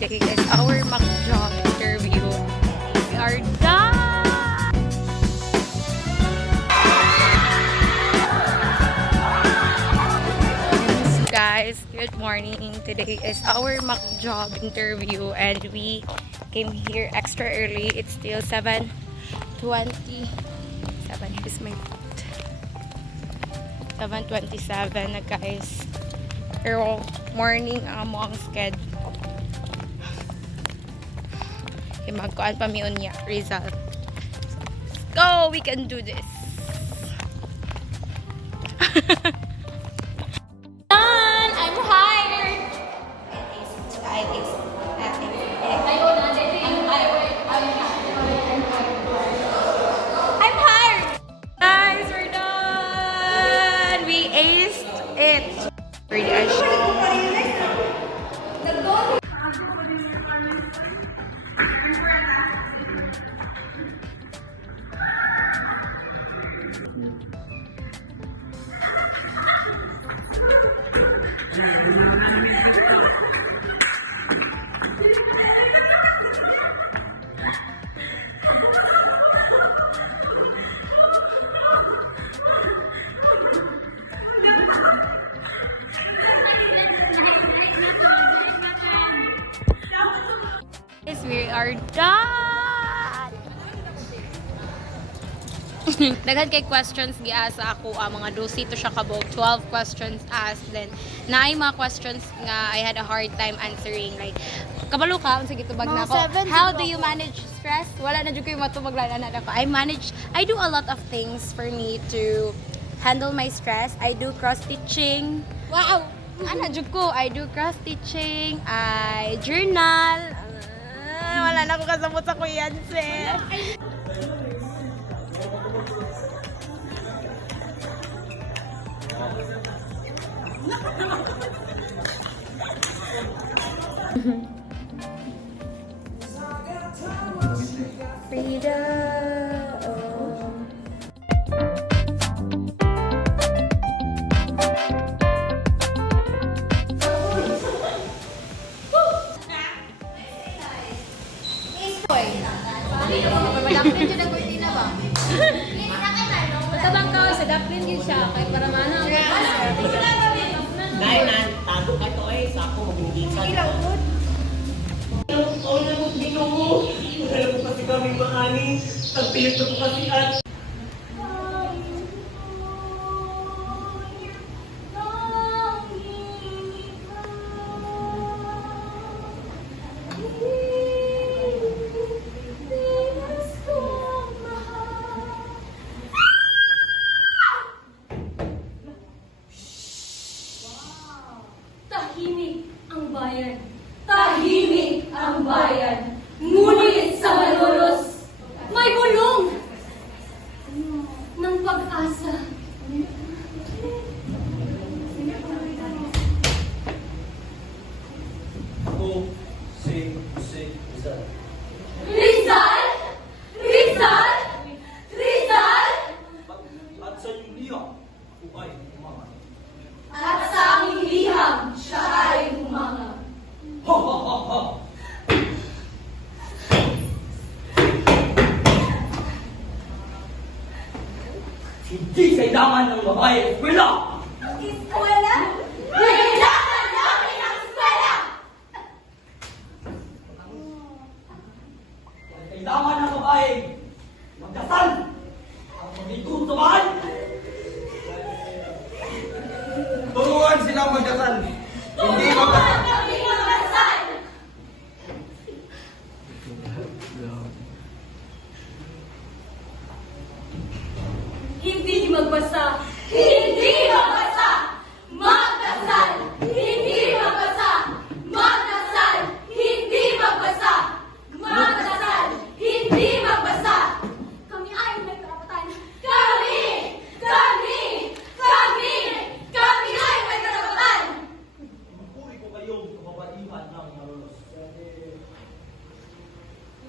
Today is our mock job interview. We are done! Yes, guys, good morning. Today is our mock job interview and we came here extra early. It's still 7:27. Here's my 7:27 na, guys. Pero morning ang mo ang sked. Okay, magkuhan pa miun niya result. Let's go! We can do this! Done! I'm hired! I'm hired! Guys, we're done! We aced it! Pretty much. Yes, we are done! Daghan kay questions giasa ako mga 12 to siya kabog 12 questions asked, then naay mga questions nga I had a hard time answering, like kabalo ka unsa gitubag na ako, how do you manage stress? Wala na jud ko matubag na ako. I do a lot of things for me to handle my stress. I do cross stitching. Wow, ana jud ko, I do cross stitching, I journal. Wala na ako kasabot sa kuyanse. Daplin dyan ang kurtina ba? Matabang ka, sa daplin yun siya. Kahit para mana ang Dahil na, tato ka to ay, sa ako mag-ingisa. Ilaw po. Oo na mo, ginoo. Wala mo kasi kami maani. Tagpilit ko kasi at. Tahimik ang bayan. Tahimik ang bayan. Ngunit sa Malolos, may bulong ng pag-asa. Ako, si Rizal. Rizal! Rizal! Rizal! At sa iyong liya, ako ay umangat. At sa aming liham, siya ay humanga. Ha ha ha ha! Hindi kailangan ng babae at eskwela! Eskwela? Kailangan namin ang eskwela! Kailangan ng babae magdasal ang pagiging sa bahay. Turuan silang magdasal. Hindi magdasal. Kami ang kasal! Hindi magbasa! Hindi magbasa! Magdasal! Hindi magbasa! Magdasal! Hindi magbasa! Magdasal! Hindi magbasa! Kami ay may karapatan! Kami! Kami! Kami! Kami ay may karapatan! Pinupuri ko kayong kababaihan ng Malolos.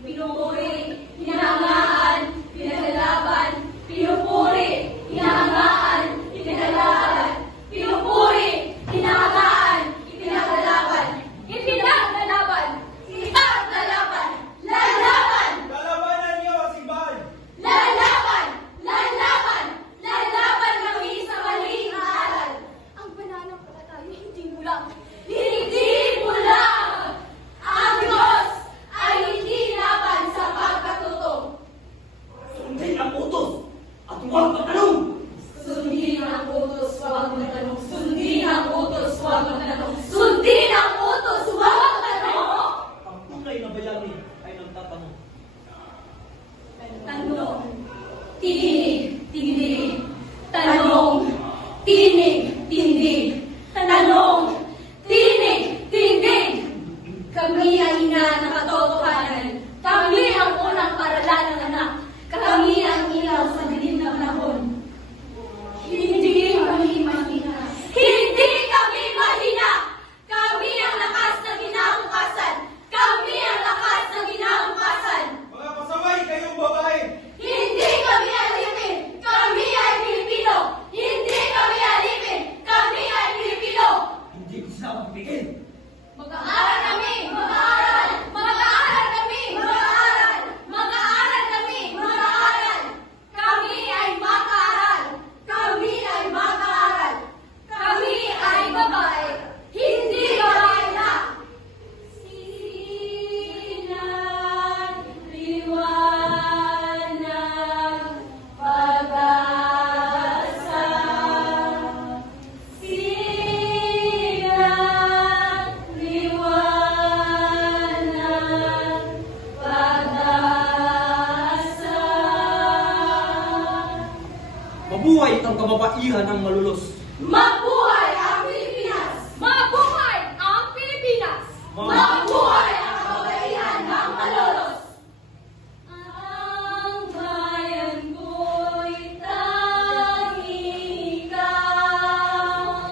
Pinupuri, hinahangaan, pinaglaban, pinupuri, hinahangaan, pinaglaban, pinupuri, hinahangaan, pinaglaban, ipinaglalaban, Kami ang ina ng katotohanan. Kami ang unang paralan ng anak. Kami ang ilaw sa dilim na panahon. Hindi kami mahina. Hindi kami mahina! Kami ang lakas na kinabukasan! Kami ang lakas na kinabukasan! Mga pasaway kayong babae! Hindi kami alipin! Kami ay Pilipino! Hindi kami alipin! Kami ay Pilipino! Hindi ko sila mapigil! Mag-aaral kami! Mag-aaral! Mag-aaral kami! Mag-aaral! Mag-aaral kami! Mag-aaral! Kami ay mag-aaral! Kami ay mag-aaral! Kami ay babae! Hindi babae na! Sinan, liwanag, pag-asa. Sinan, liwanag, pag-asa. Mabuhay ang kababaihan ng malulos! Mabuhay ang Pilipinas! Mabuhay ang Pilipinas! Mabuhay ang kababaihan ng malolos! Ang bayan ko'y tanging ikaw.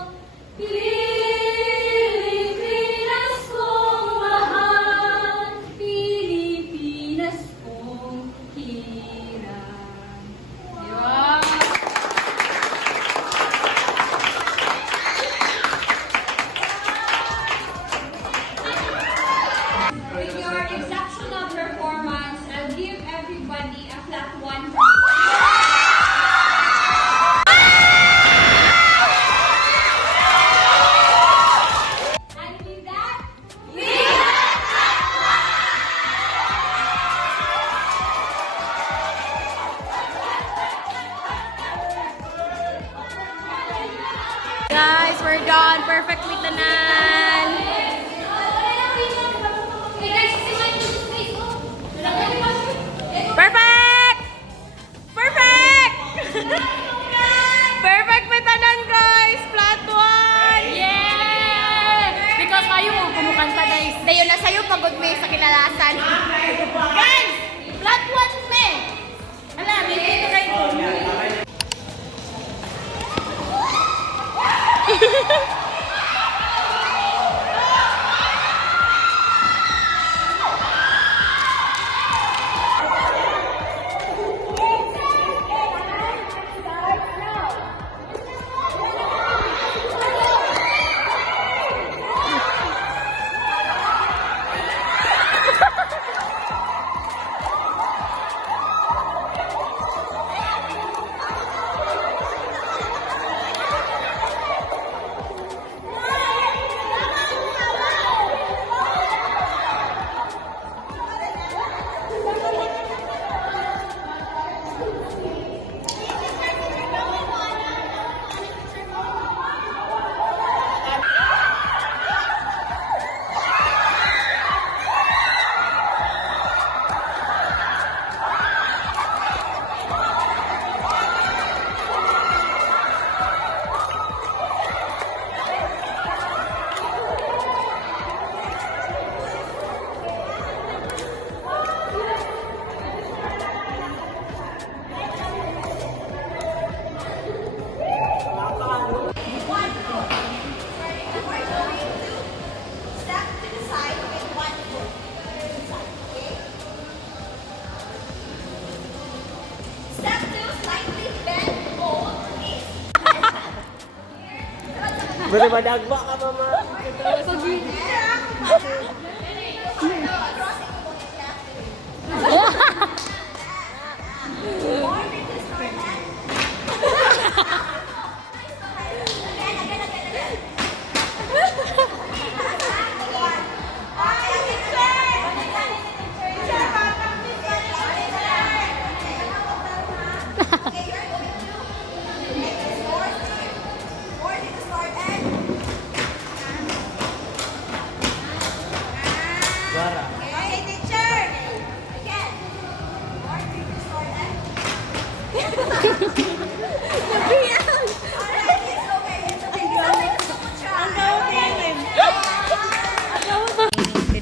Pilipinas kong mahal, Pilipinas kong hirang. Diba? With your exceptional performance, I'll give everybody a flat 1. And with that, Guys, we're done. Perfectly tanan. Hey guys, si Mike, please. Perfect! Perfect! Perfect may tanan, guys! Flat 1! Yeah! Because kayo mo kumukanta, guys. Dayo na sa'yo pagod may sa kinalasan. Guys! Flat 1 me! Hala, may ito kayo. Bere madagba ka, mama.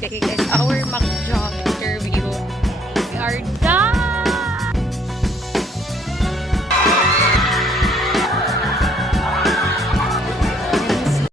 Okay guys, our